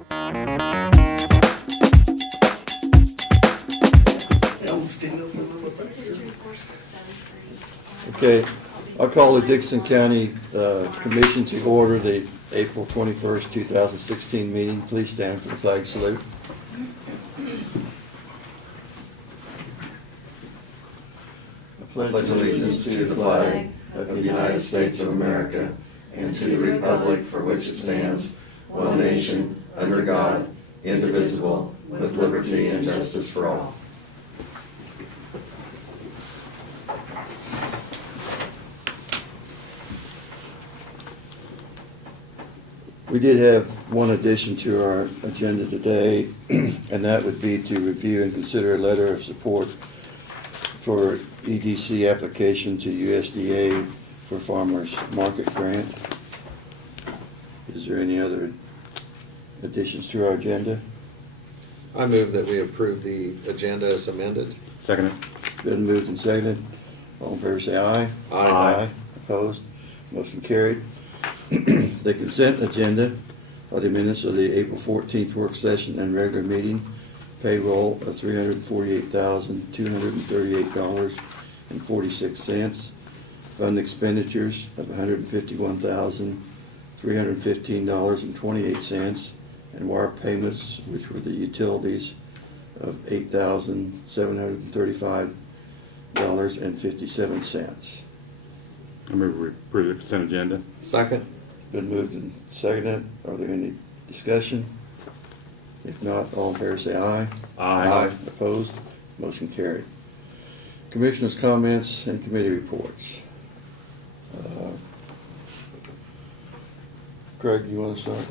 Okay, I'll call the Dixon County Commission to order the April 21st, 2016 meeting. Please stand for the flag salute. I pledge allegiance to the flag of the United States of America and to the republic for which it stands, one nation, under God, indivisible, with liberty and justice for all. We did have one addition to our agenda today, and that would be to review and consider a letter of support for EDC application to USDA for Farmers Market Grant. Is there any other additions to our agenda? I move that we approve the agenda as amended. Second it. Been moved and seconded. All in favor say aye. Aye. Opposed? Motion carried. The consent agenda are the minutes of the April 14th work session and regular meeting. Payroll of $348,238.46. Fund expenditures of $151,315.28. And wire payments, which were the utilities, of $8,735.57. I move we approve the consent agenda. Second. Been moved and seconded. Are there any discussion? If not, all in favor say aye. Aye. Opposed? Motion carried. Commissioners' comments and committee reports. Craig, you want to start?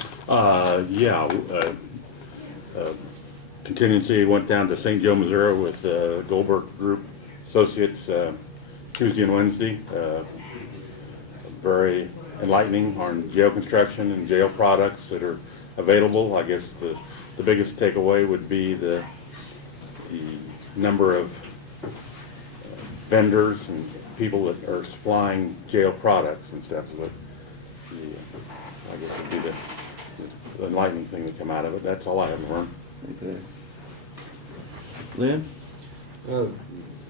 Contingency went down to St. Joe, Missouri with Goldberg Group Associates Tuesday and Wednesday. Very enlightening on jail construction and jail products that are available. I guess the biggest takeaway would be the number of vendors and people that are supplying jail products and stuff. But I guess would be the enlightening thing that come out of it. That's all I have to learn. Okay. Lynn?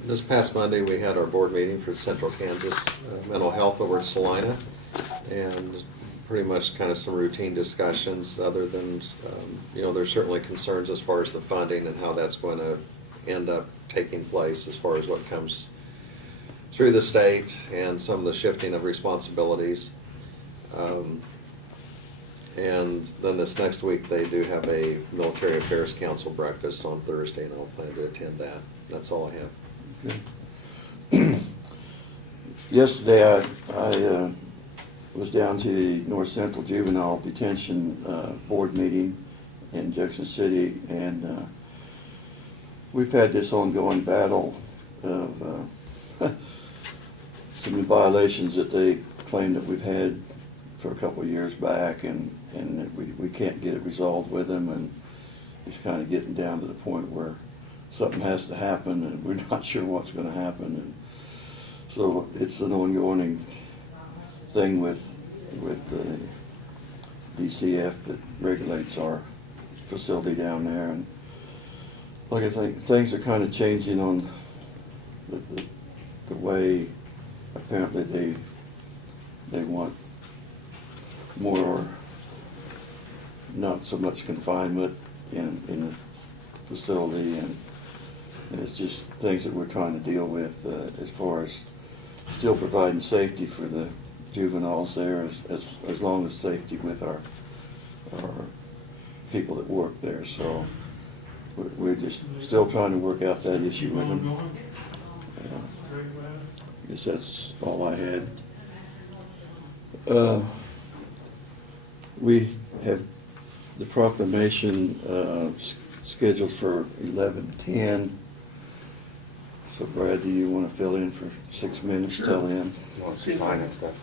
This past Monday, we had our board meeting for Central Kansas Mental Health over in Salina, and pretty much kind of some routine discussions other than, there's certainly concerns as far as the funding and how that's going to end up taking place as far as what comes through the state and some of the shifting of responsibilities. And then this next week, they do have a Military Affairs Council breakfast on Thursday, and I'll plan to attend that. That's all I have. Okay. Yesterday, I was down to the North Central Juvenile Detention Board meeting in Junction City, and we've had this ongoing battle of some violations that they claim that we've had for a couple of years back, and that we can't get it resolved with them, and it's kind of getting down to the point where something has to happen, and we're not sure what's going to happen. And so it's an ongoing thing with the DCF that regulates our facility down there. And like I think things are kind of changing on the way apparently they want more, not so much confinement in the facility, and it's just things that we're trying to deal with as far as still providing safety for the juveniles there, as long as safety with our people that work there. So we're just still trying to work out that issue with them. I guess that's all I had. We have the proclamation scheduled for 11:10. So Brad, do you want to fill in for 6 minutes? Sure. Tell him. You want to sign and stuff?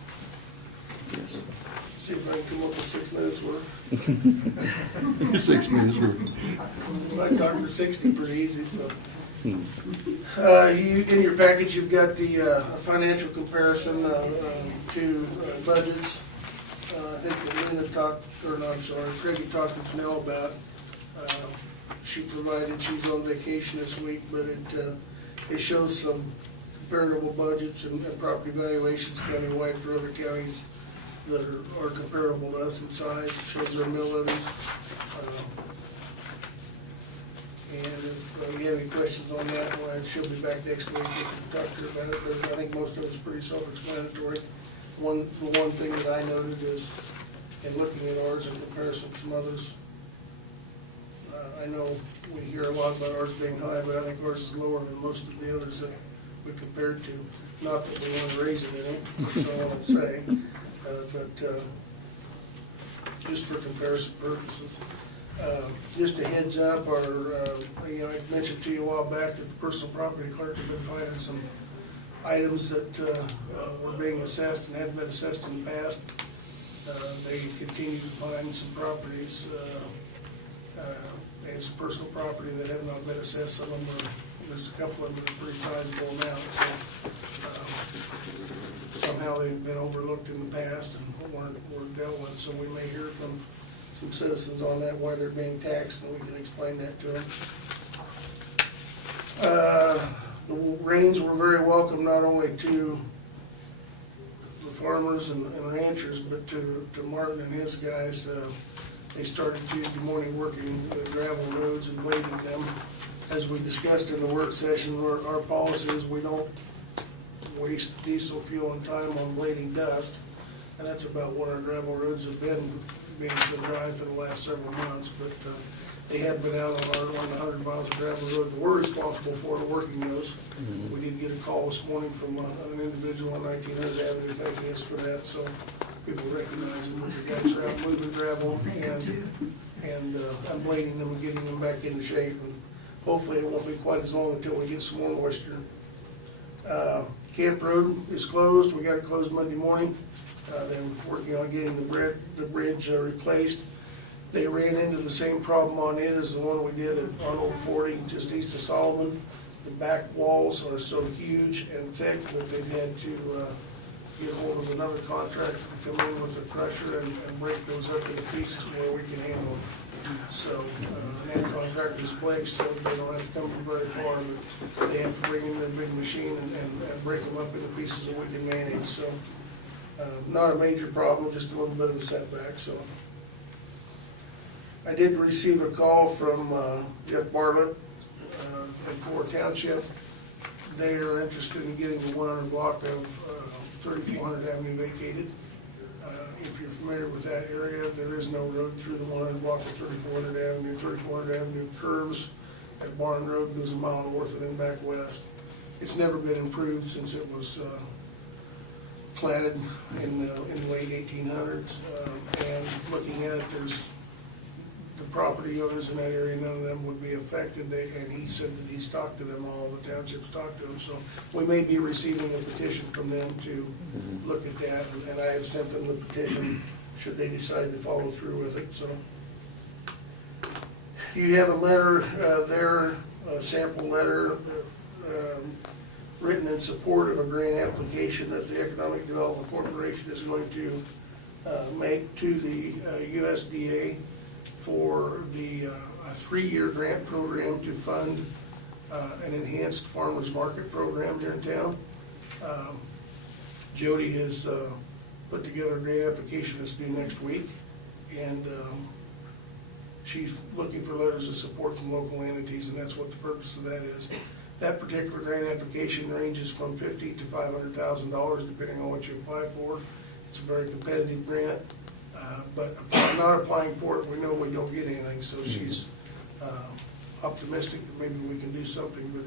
Yes. See if I can come up with 6 minutes worth. 6 minutes. I talked for 60 pretty easy, so. Hmm. In your package, you've got the financial comparison to budgets. think that Lena talked, or no, I'm sorry, Craigie talked to Janelle about, she provided, she's on vacation this week, but it shows some comparable budgets and property valuations countywide for other counties that are comparable to us in size. It shows their mill levies. And if you have any questions on that, well, she'll be back next week if we talk to her about it, but I think most of it's pretty self-explanatory. The one thing that I noted is, in looking at ours in comparison to some others, I know we hear a lot about ours being high, but I think ours is lower than most of the others that we compared to. Not that we want to raise it any, that's not what I'm saying, but just for comparison purposes. Just a heads up, I mentioned to you a while back that the personal property clerk had been finding some items that were being assessed and hadn't been assessed in the past. They continue to find some properties, and some personal property that have not been assessed. Some of them there's a couple of them that are pretty sizable amounts. So somehow they've been overlooked in the past and weren't dealt with. So we may hear from some citizens on that, why they're being taxed, and we can explain that to them. The rains were very welcome, not only to the farmers and ranchers, but to Martin and his guys. They started Tuesday morning working the gravel roads and blading them. As we discussed in the work session, our policy is we don't waste diesel fuel and time on blading dust. And that's about what our gravel roads have been, being so dry for the last several months. But they have been out on our 100 miles of gravel road that we're responsible for, working those. We did get a call this morning from an individual on 1900 Avenue thanking us for that. So people recognize them, the guys are out moving gravel and unblading them and getting them back into shape. And hopefully it won't be quite as long until we get some more moisture. Camp Road is closed. We got it closed Monday morning. They're working on getting the bridge replaced. They ran into the same problem on it as the one we did on Old 40, just east of Solomon. The back walls are so huge and thick that they've had to get hold of another contractor to come in with a crusher and break those up into pieces where we can handle them. So that contractor's Blake, so they don't have to come from very far, but they have to bring in their big machine and break them up into pieces that we can manage. So not a major problem, just a little bit of a setback. So I did receive a call from Jeff Bartlett at Ford Township. They are interested in getting the 100 block of 3400 Avenue vacated. If you're familiar with that area, there is no road through the 100 block of 3400 Avenue. 3400 Avenue curves at Barn Road, goes a mile north and then back west. It's never been improved since it was planted in the late 1800s. And looking at it, there's the property owners in that area, none of them would be affected. And he said that he's talked to them all, the townships talked to them. So we may be receiving a petition from them to look at that. And I have sent them the petition should they decide to follow through with it. So you have a letter there, a sample letter written in support of a grant application that the Economic Development Corporation is going to make to the USDA for the 3-year grant program to fund an enhanced farmers market program here in town. Jody has put together a grant application that's due next week, and she's looking for letters of support from local entities, and that's what the purpose of that is. That particular grant application ranges from $50,000 to $500,000 depending on what you apply for. It's a very competitive grant. But not applying for it, we know we don't get anything, so she's optimistic that maybe we can do something, but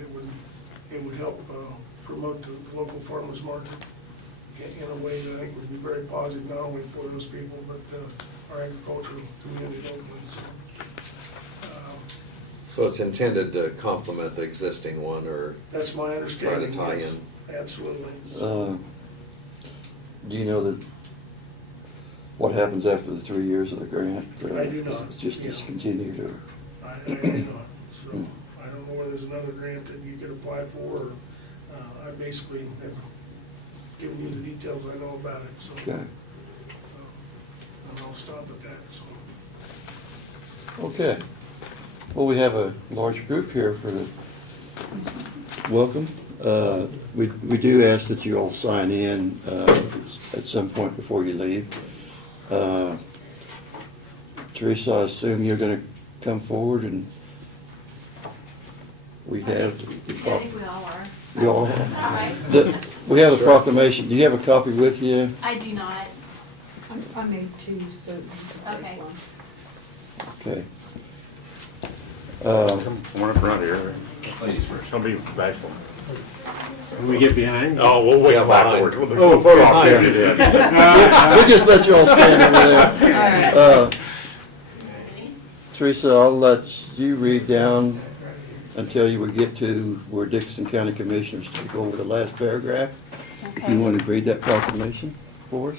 it would help promote the local farmers market in a way that I think would be very positive, not only for those people, but our agricultural community locally. So it's intended to complement the existing one, or That's my understanding. try to tie Yes, in? absolutely. Do you know that what happens after the 3 years of the grant? I do not. It's just Yeah. discontinued, or? I do not. So I don't know whether there's another grant that you could apply for. Or, I basically have given you the details I know about it. So Okay. and I'll stop at that, so. Okay. Well, we have a large group here for the welcome. We do ask that you all sign in at some point before you leave. Teresa, I assume you're going to come forward and we have. Yeah, I think we all are. You all Is that right? We have a proclamation. Do you have a copy with you? I do not. I made two, so you can Okay. take one. Okay. Come on up front here. Ladies first. Don't be bashful. Can we get behind? Oh, we'll wait Yeah, backward. behind. Oh, photo op Behind. there. We'll just let you all stand over there. Teresa, I'll let you read down until you would get to where Dixon County Commissioners to go over the last paragraph. If you Okay. want to read that proclamation for us.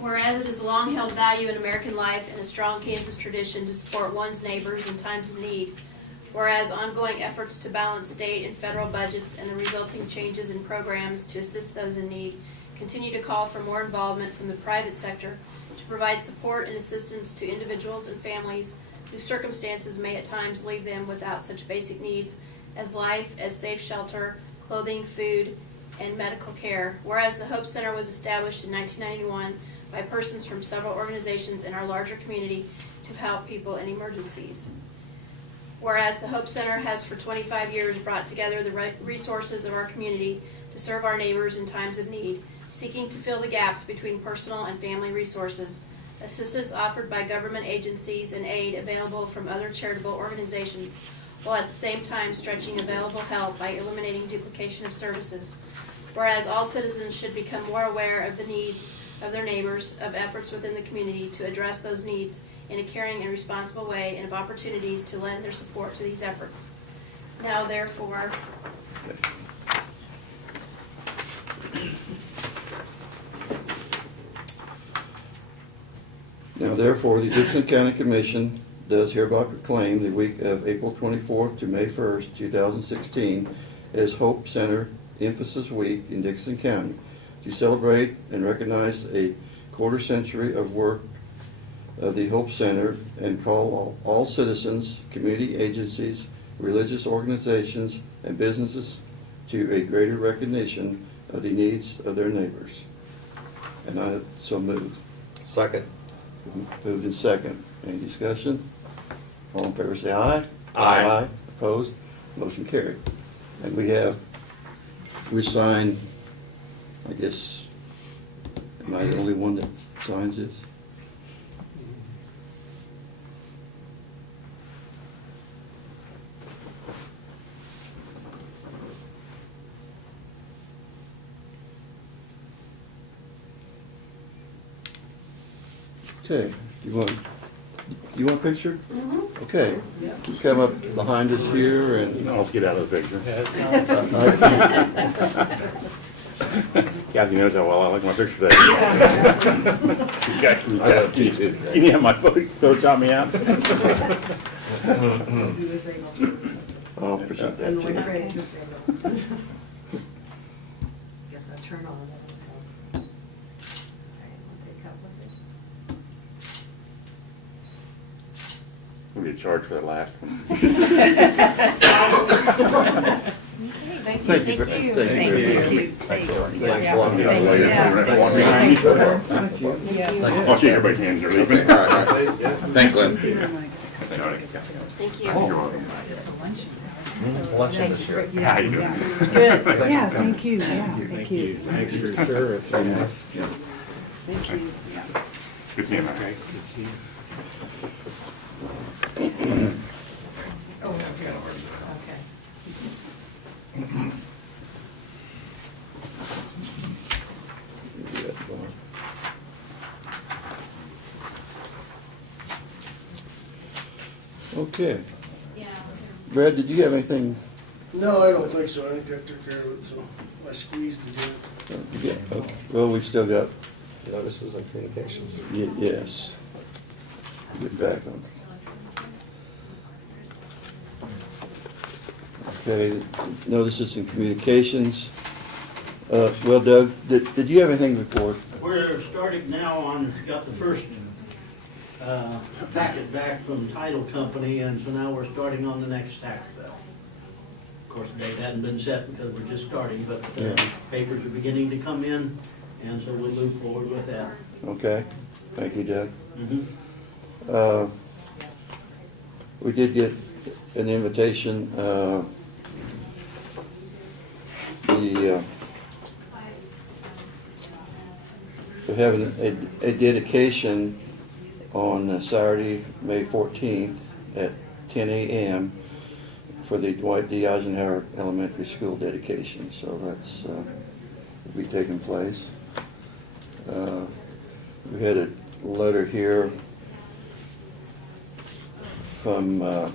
Whereas it is a long-held value in American life and a strong Kansas tradition to support one's neighbors in times of need. Whereas ongoing efforts to balance state and federal budgets and the resulting changes in programs to assist those in need continue to call for more involvement from the private sector to provide support and assistance to individuals and families whose circumstances may at times leave them without such basic needs as life, as safe shelter, clothing, food, and medical care. Whereas the Hope Center was established in 1991 by persons from several organizations in our larger community to help people in emergencies. Whereas the Hope Center has for 25 years brought together the resources of our community to serve our neighbors in times of need, seeking to fill the gaps between personal and family resources, assistance offered by government agencies, and aid available from other charitable organizations, while at the same time stretching available help by eliminating duplication of services. Whereas all citizens should become more aware of the needs of their neighbors, of efforts within the community to address those needs in a caring and responsible way, and of opportunities to lend their support to these efforts. Now therefore, Now therefore, the Dixon County Commission does hereby proclaim the week of April 24th to May 1st, 2016 as Hope Center Emphasis Week in Dixon County to celebrate and recognize a quarter century of work of the Hope Center and call all citizens, community agencies, religious organizations, and businesses to a greater recognition of the needs of their neighbors. And I so move. Second. Moved in second. Any discussion? All in favor say aye. Aye. Opposed? Motion carried. And we sign, I guess, am I the only one that signs this? Okay, you want a picture? Okay, come up behind us here and. Let's get out of the picture. Uh, Kathy knows how well I like my picture today. Can you have my Photoshop me out? I'll present that to you. Guess I turn on that. Okay, I'll take up with it. We'll get charged for that last one. Thank you. Thank you. Thank you. Thanks a lot. I'll shake everybody's hands or leaving. Thanks, Lynn. Thank you. You're welcome. Luncheon this year. How you doing? Yeah, thank you, yeah, thank you. Thanks for your service. Yes. Thank you, yeah. Good seeing you. It's great to see you. Oh, okay. Okay. Okay. Yeah. Brad, did you have anything? No, I don't think so. I think I took care of it, so I squeezed it in. Yeah, okay. Well, we still got, Notices and communications. yes. Get back on. Okay, notices and communications. Well, Doug, did you have anything to report? we're starting now on, got the first packet back from title company, and so now we're starting on the next tax bill. Of course, the date hadn't been set because we're just starting, but papers are beginning to come in, and so we'll move forward with that. Okay, thank you, Doug. Mhm. We did get an invitation, we're having a dedication on Saturday, May 14th at 10 a.m. for the Dwight D. Eisenhower Elementary School dedication. So that's will be taking place. We had a letter here from, how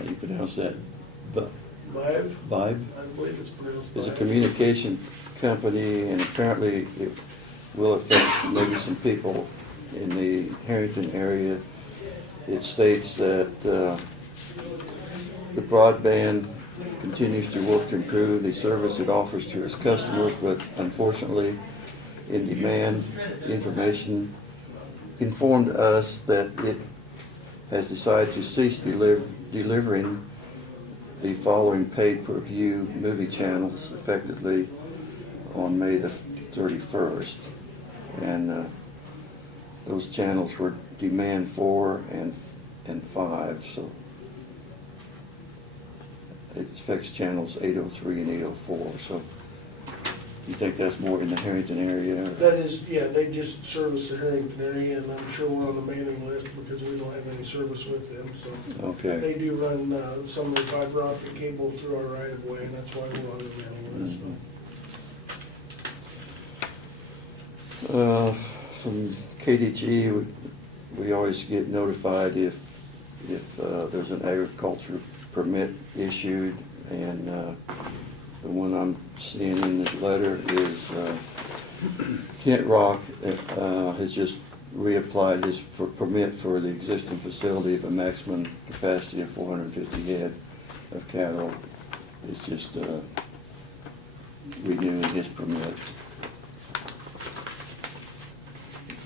do you pronounce that? Live, Vibe? I believe it's pronounced It's a Live. communication company, and apparently it will affect maybe some people in the Harrington area. It states that the broadband continues to work to improve the service it offers to its customers, but unfortunately, in demand information informed us that it has decided to cease delivering the following pay-per-view movie channels effectively on May the 31st. And those channels were Demand 4 and 5, so it affects channels 803 and 804. So you think that's more in the Harrington area? That is, yeah, they just service the Harrington area, and I'm sure we're on the mailing list because we don't have any service with them, so. Okay. They do run some of the fiber optic cable through our right of way, and that's why we're on the mailing list. From KDG, we always get notified if there's an agriculture permit issued, and the one I'm seeing in this letter is Kent Rock has just reapplied his permit for the existing facility of a maximum capacity of 450 head of cattle. It's just renewing his permit.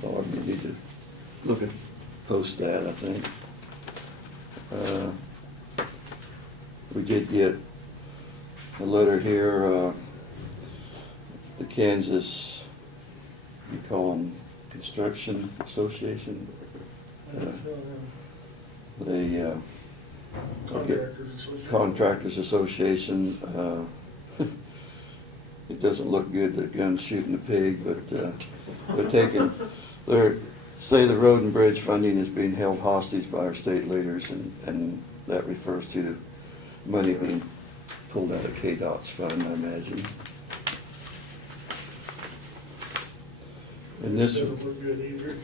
Or we need to look at, post that, I think. We did get a letter here, the Kansas, you call them Construction Association? The Contractors Association. Contractors Association. It doesn't look good, the gun's shooting the pig, but they're say the road and bridge funding is being held hostage by our state leaders, and that refers to the money being pulled out of KDOT's fund, I imagine. And Which this doesn't look good either.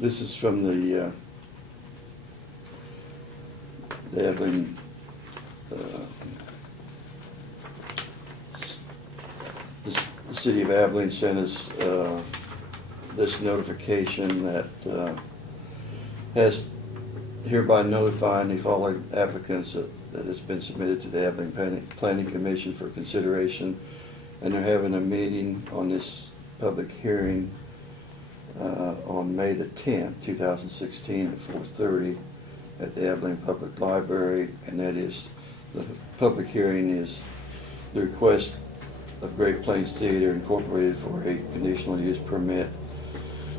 This is from the Abilene the city of Abilene sent us this notification that has hereby notifying the following applicants that it's been submitted to the Abilene Planning Commission for consideration, and they're having a meeting on this public hearing on May the 10th, 2016 at 4:30 at the Abilene Public Library, and that is, the public hearing is the request of Great Plains Theater Incorporated for a conditional use permit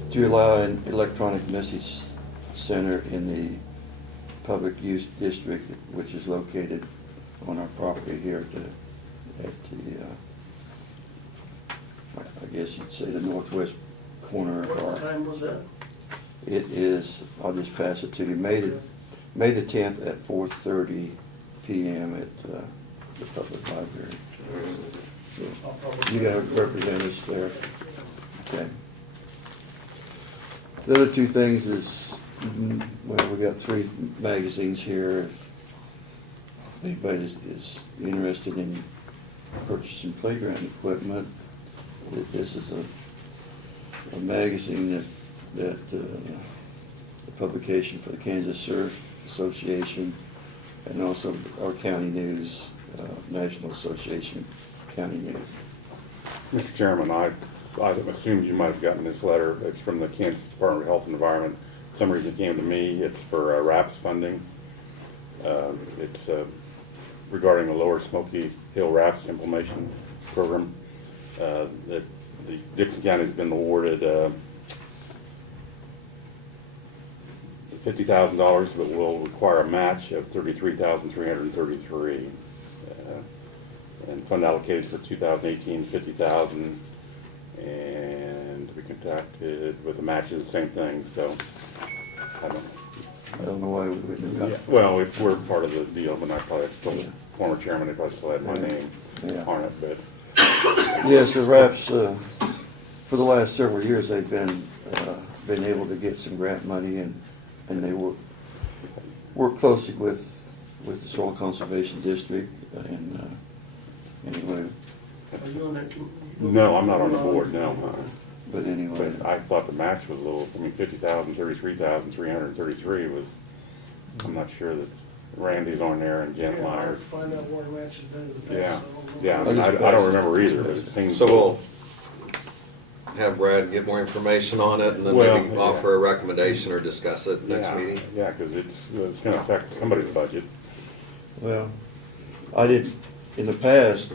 to allow an electronic message center in the public use district, which is located on our property here at the I guess you'd say the northwest corner of What our. time was that? It is, I'll just pass it to you, May the 10th at 4:30 p.m. at the public library. I'll probably- You got representatives there? Okay. The other two things is, well, we got 3 magazines here. If anybody is interested in purchasing playground equipment, this is a magazine that the publication for the Kansas Surf Association. and also our county news, National Association County News. Mr. Chairman, I assumed you might have gotten this letter. It's from the Kansas Department of Health and Environment. For some reason it came to me. It's for RAPS funding. It's regarding the Lower Smoky Hill RAPS implementation program. That the Dixon County has been awarded $50,000, but will require a match of $33,333. And fund allocated for 2018, $50,000, and to be contacted with a match of the same thing. So I don't know why we wouldn't have got. well, if we're part of the deal, but I probably told the former chairman if I still had my name Yeah. on it, but Yes, the RAPS, for the last several years, they've been able to get some grant money, and they work closely with the Soil Conservation District, and anyway, Are you on that? no, I'm not on the board, no. but anyway, But I thought the match was a little, I mean, 50,000, 33,333 was, I'm not sure that Randy's on there and Jen Yeah, I'll have Myers. to find out what match has been in the Yeah, past. I don't know. yeah, I don't remember either, but it seems. So we'll have Brad get more information on it and then Well, maybe yeah. offer a recommendation or discuss it next Yeah, meeting. Yeah, because it's gonna affect somebody's budget. well, I did, in the past,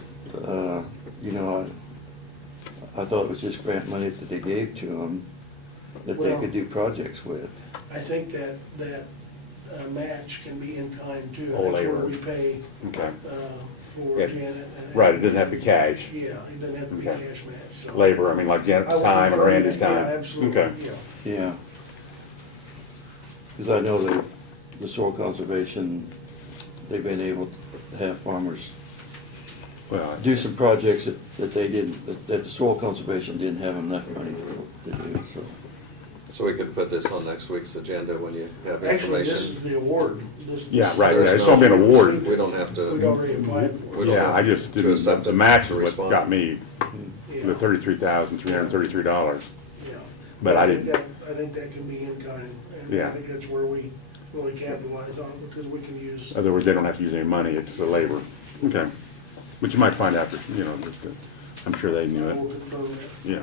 I thought it was just grant money that they gave to them that they Well- could do projects with. I think that match can be in kind too. Oh, That's where labor. we pay Okay. for Yeah. Janet. Right, it doesn't have to be cash. Yeah, it doesn't have to be Okay. cash match, so. Labor, I mean, like Janet's I will time and confirm Randy's that. time. Yeah, absolutely, Okay. yeah. Yeah. Because I know the Soil Conservation, they've been able to have farmers Well, do some projects that they didn't, that the Soil Conservation didn't have enough money to do, so. So we could put this on next week's agenda when you have Actually, this is information. the award. This Yeah, is- right, There's yeah, it's no- all been awarded. We don't have to. We'd already applied for We it. don't Yeah, have I just to didn't, accept the it, match to is what respond. got me, Yeah, the $33,333. yeah. But I think didn't, I think that can be in kind, and Yeah. I think that's where we really capitalize on it, because we can use. in other words, they don't have to use any money, it's the labor. Okay. But you might find out, I'm sure they knew I it. will confirm that. Yeah.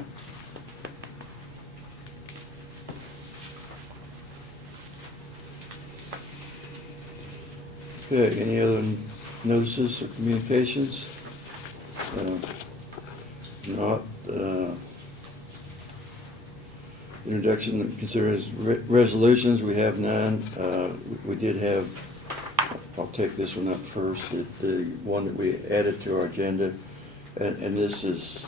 Okay, any other notices or communications? Not, introduction and consider as resolutions, we have none. We did have, I'll take this one up first, the one that we added to our agenda, and this is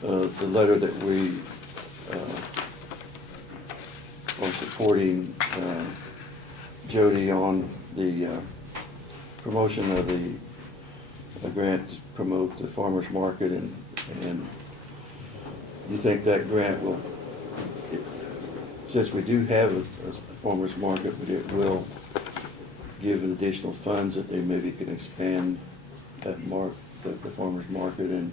the letter that we are supporting Jody on the promotion of a grant to promote the farmer's market, and you think that grant will, since we do have a farmer's market, but it will give additional funds that they maybe can expand that the farmer's market, and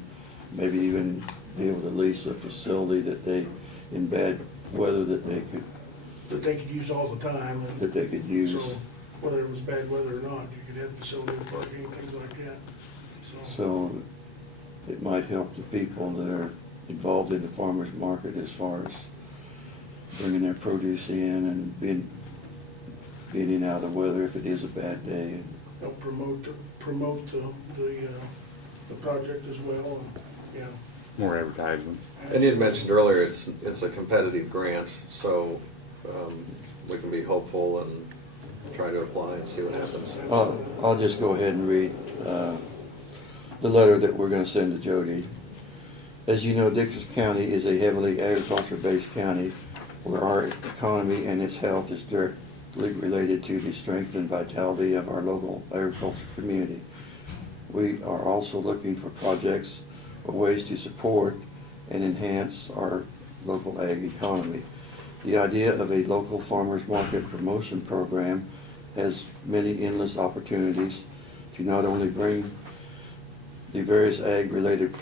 maybe even be able to lease a facility that they, in bad weather, that they could use all the time. and that they could use. So whether it was bad weather or not, you could have facility parking, things like that. So it might help the people that are involved in the farmer's market as far as bringing their produce in and being in out of the weather if it is a bad day. They'll promote the project as well, and, yeah. More advertisement. And you'd mentioned earlier, it's a competitive grant, so we can be hopeful and try to apply and see what happens. I'll just go ahead and read the letter that we're going to send to Jody. As you know, Dixon County is a heavily agriculture-based county where our economy and its health is directly related to the strength and vitality of our local agriculture community. We are also looking for projects or ways to support and enhance our local ag economy. The idea of a local farmers market promotion program has many endless opportunities to not only bring the various ag-related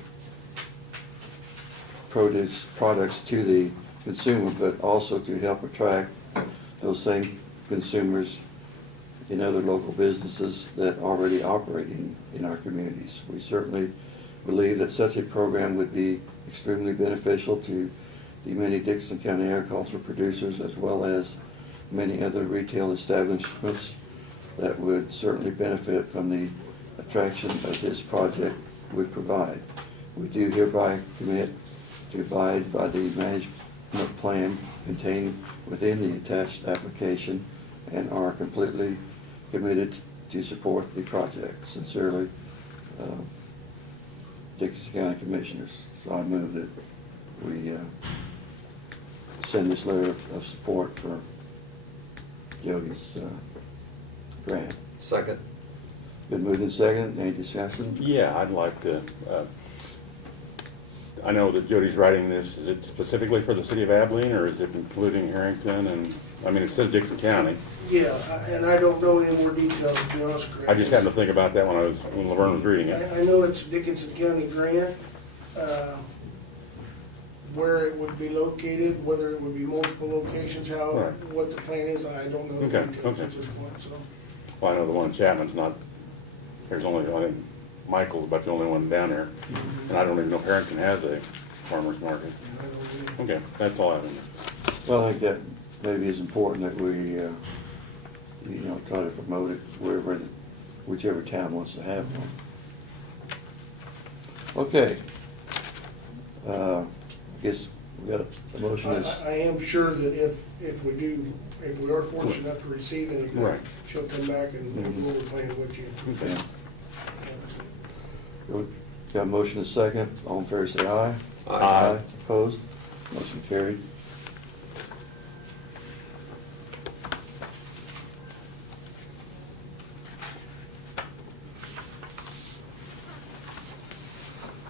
products to the consumer, but also to help attract those same consumers in other local businesses that already operate in our communities. We certainly believe that such a program would be extremely beneficial to the many Dixon County agricultural producers as well as many other retail establishments that would certainly benefit from the attraction of this project would provide. We do hereby commit to abide by the management plan contained within the attached application and are completely committed to support the project. Sincerely, Dixon County Commissioners. So I move that we send this letter of support for Jody's grant. Second. Been moved and second. Any discussion? Yeah, I'd like to, I know that Jody's writing this, is it specifically for the city of Abilene, or is it including Harrington? And, I mean, it says Dixon County. Yeah, and I don't know any more details, to be honest, Grant. I just happened to think about that when Laverne was reading it. I know it's a Dickinson County grant. Where it would be located, whether it would be multiple locations, Right. what the plan is, I don't know the Okay, details okay. at this point, so. Well, I know the one in Chapman's not, there's only, I think Michael's about the only one down there. And I don't even know if Harrington has a farmer's market. I don't know. Okay, that's all I have. Well, I think that maybe is important that we, try to promote it wherever, whichever town wants to have one. Okay. I guess we got a motion is, I am sure that if we are fortunate enough to receive anything, Right. she'll come back and go over the plan with you. Okay. got a motion is second. All in favor, say aye. Aye. Opposed? Motion carried.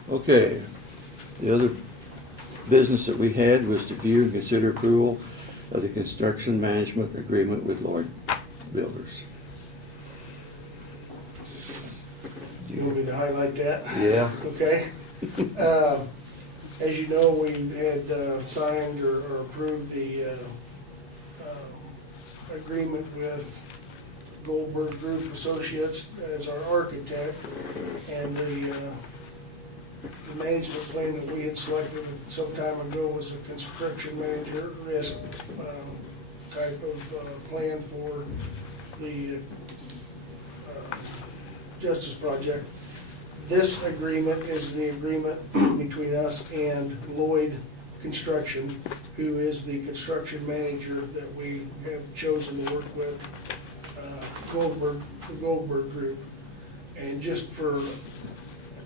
Okay, the other business that we had was to view and consider approval of the construction management agreement with Lloyd Builders. Do you want me to highlight that? Yeah. Okay. As you know, we had signed or approved the agreement with Goldberg Group Associates as our architect, and the management plan that we had selected some time ago was a construction manager risk type of plan for the Justice Project. This agreement is the agreement between us and Lloyd Construction, who is the construction manager that we have chosen to work with, the Goldberg Group. And just for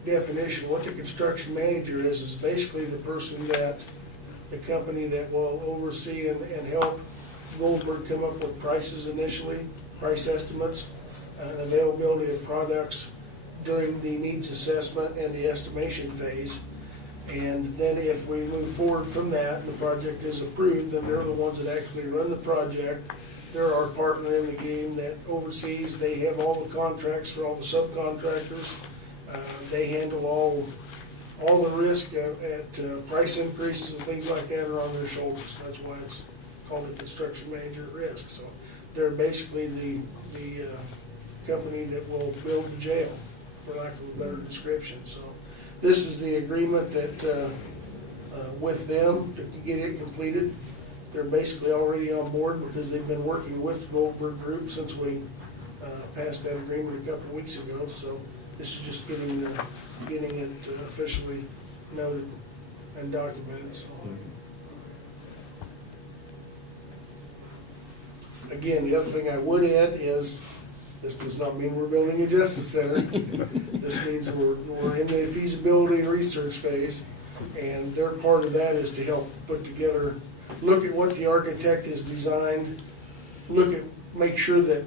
definition, what the construction manager is basically the person that, the company that will oversee and help Goldberg come up with prices initially, price estimates, and availability of products during the needs assessment and the estimation phase. And then if we move forward from that, and the project is approved, then they're the ones that actually run the project. They're our partner in the game that oversees, they have all the contracts for all the subcontractors. They handle all the risk at price increases and things like that are on their shoulders. That's why it's called a construction manager at risk. So they're basically the company that will build the jail, for lack of a better description. So this is the agreement that with them to get it completed. They're basically already on board because they've been working with the Goldberg Group since we passed that agreement a couple of weeks ago. So this is just getting it officially noted and documented. So. Again, the other thing I would add is, this does not mean we're building a justice center. This means we're in the feasibility and research phase, and their part of that is to help put together, look at what the architect has designed, make sure that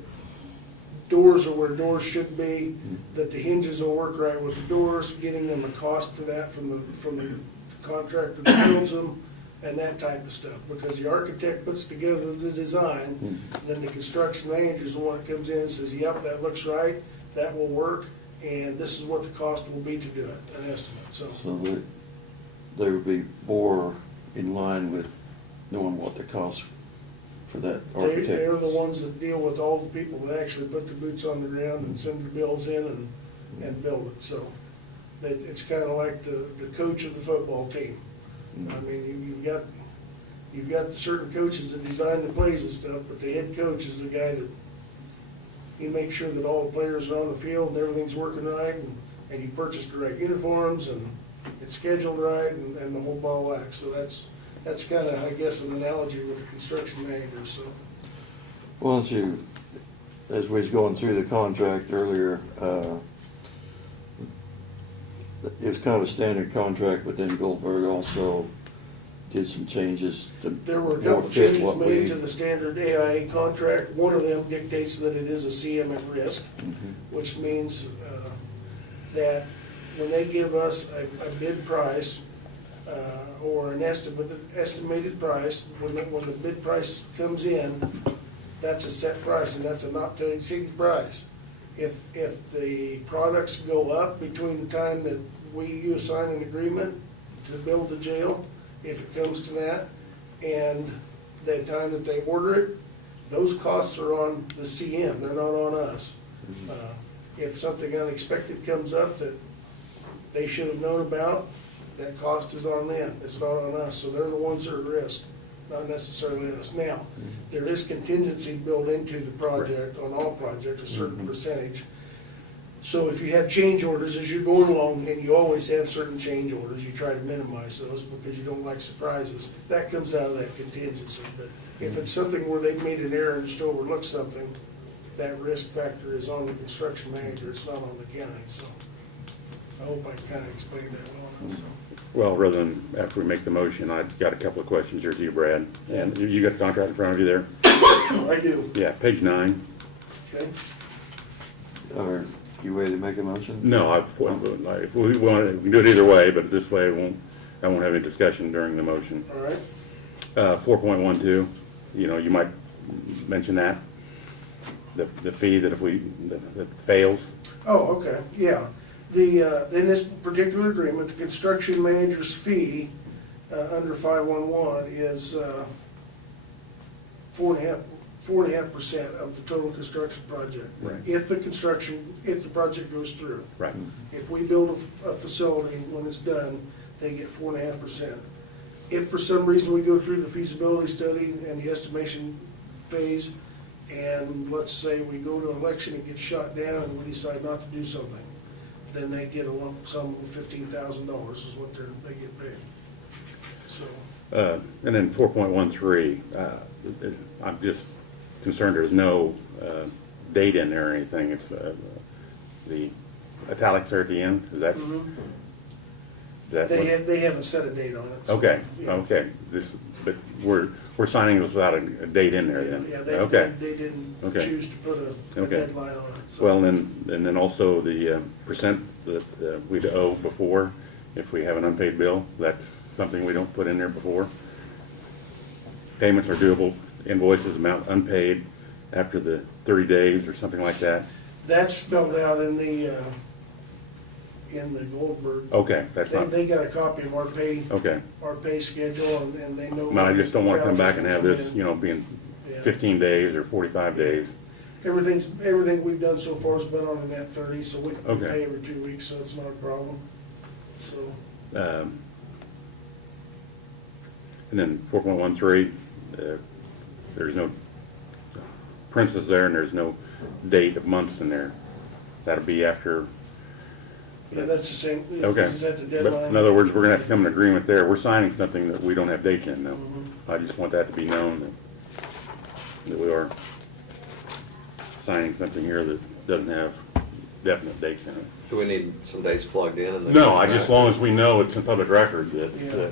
doors are where doors should be, that the hinges will work right with the doors, getting them a cost for that from the contractor that builds them, and that type of stuff. Because the architect puts together the design, then the construction manager is the one that comes in and says, yep, that looks right, that will work, and this is what the cost will be to do it, an estimate. So that they would be more in line with knowing what the cost for that They're architect. the ones that deal with all the people that actually put the boots on the ground and send the bills in and build it, so. It's kinda like the coach of the football team. I mean, you've got certain coaches that design the plays and stuff, but the head coach is the guy that, he makes sure that all the players are on the field and everything's working right, and you purchased the right uniforms, and it's scheduled right, and the whole ball of wax. So that's kinda, I guess, an analogy with the construction manager, so. Well, as we was going through the contract earlier, it was kind of a standard contract, but then Goldberg also did some changes to There were a more couple fit changes what made we. to the standard AIA contract. One of them dictates that it is a CM at risk, which means that when they give us a bid price or an estimated price, when the bid price comes in, that's a set price, and that's a not to exceed price. If the products go up between the time that you sign an agreement to build the jail, if it comes to that, and the time that they order it, those costs are on the CM, they're not on us. If something unexpected comes up that they should have known about, that cost is on them, it's not on us, so they're the ones that are at risk, not necessarily us. Now, there is contingency built into the project, on all projects, a certain percentage. So if you have change orders as you're going along, and you always have certain change orders, you try to minimize those because you don't like surprises, that comes out of that contingency. But if it's something where they've made an error and just overlooked something, that risk factor is on the construction manager, it's not on the county, so. I hope I kinda explained that well enough, so. Well, rather than, after we make the motion, I've got a couple of questions here to you, Brad. And you got the contract in front of you there? I do, Yeah, page 9. okay? Are you ready to make a motion? No, if we want, we can do it either way, but this way I won't have any discussion during the motion. All right. 4.12, you might mention that, the fee that that fails. Oh, okay, yeah. In this particular agreement, the construction manager's fee, under 511 is 4.5% of the total construction project. Right. If the project goes through. Right. If we build a facility, when it's done, they get 4.5%. If for some reason we go through the feasibility study and the estimation phase, and let's say we go to election and get shot down and we decide not to do something, then they get a lump sum of $15,000 is what they get paid. So, And then 4.13, I'm just concerned there's no date in there or anything. It's the italics are at the end, is that? That what- they haven't set a date on it. So, Okay, yeah. okay, but we're signing this without a date in there then? Yeah, Okay, they didn't Okay. choose to put a Okay. deadline on it. So. well, and then also the percent that we'd owe before, if we have an unpaid bill, that's something we don't put in there before. Payments are doable, invoices amount unpaid after the 30 days or something like that. That's spelled out in the Goldberg. Okay, that's not, They got a copy of our okay. pay schedule, and they know. No, I just don't want to come back and have this, Yeah. being 15 days or 45 days. Everything we've done so far has been on a net 30, so we Okay. pay every 2 weeks, so it's not a problem. So, And then 4.13, there's no parentheses there, and there's no date of months in there. That'll be after. yeah, that's the same. Okay. Is that the But deadline? in other words, we're gonna have to come to an agreement there. We're signing something that we don't have dates in though. Mhm. I just want that to be known that we are signing something here that doesn't have definite dates in it. Do we need some dates plugged in? No, as long as we know it's in public record Yeah. that,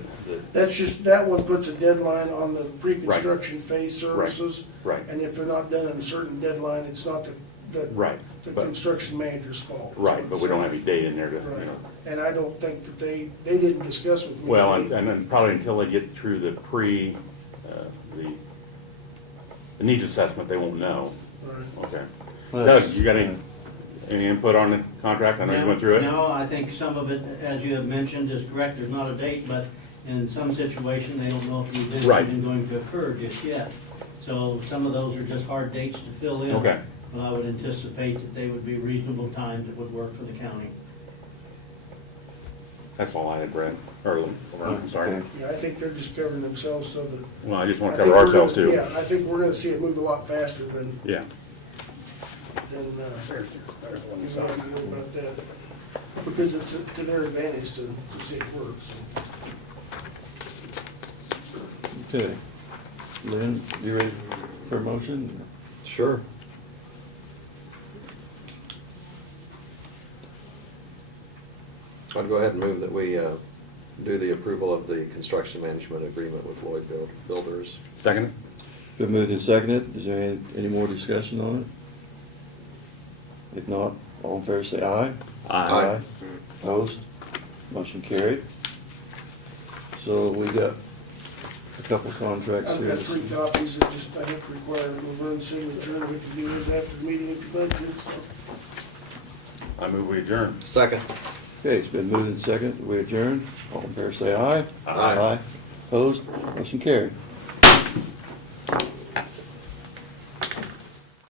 That's just, that one puts a deadline on the pre-construction phase services. right, And if they're not done in a certain deadline, it's not right, the but, construction manager's fault. right, but we don't have any date in there to, Right, and I don't think that they didn't discuss with me. Well, and They- then probably until they get through the the needs assessment, they won't know. Right. Okay. Well, Doug, you got any input on the contract? I know you went through it. No, I think some of it, as you have mentioned, is correct, there's not a date, but in some situation, they don't know if the event's Right. even going to occur just yet. So some of those are just hard dates to fill in. Okay. But I would anticipate that they would be reasonable times that would work for the county. That's all I had, Brad, or, I'm sorry. Okay. Yeah, I think they're just covering themselves so that. Well, I just want I to think cover we're ourselves gonna- too. Yeah, I think we're gonna see it move a lot faster than, Yeah. worry about that. Because it's to their advantage to see it work, so. Okay. Lynn, you ready for a motion? Sure. I'd go ahead and move that we do the approval of the construction management agreement with Lloyd Builders. Second? Been moved and seconded. Is there any more discussion on it? If not, all in favor say aye. Aye. Opposed? Motion carried. So we got a couple contracts I've here. got 3 copies that just, I think, require Laverne's signature, and we can do those after the meeting if you'd like to, so. I move we adjourn. Second. Okay, it's been moved and seconded. We adjourn. All in favor say aye. Aye. Opposed? Motion carried.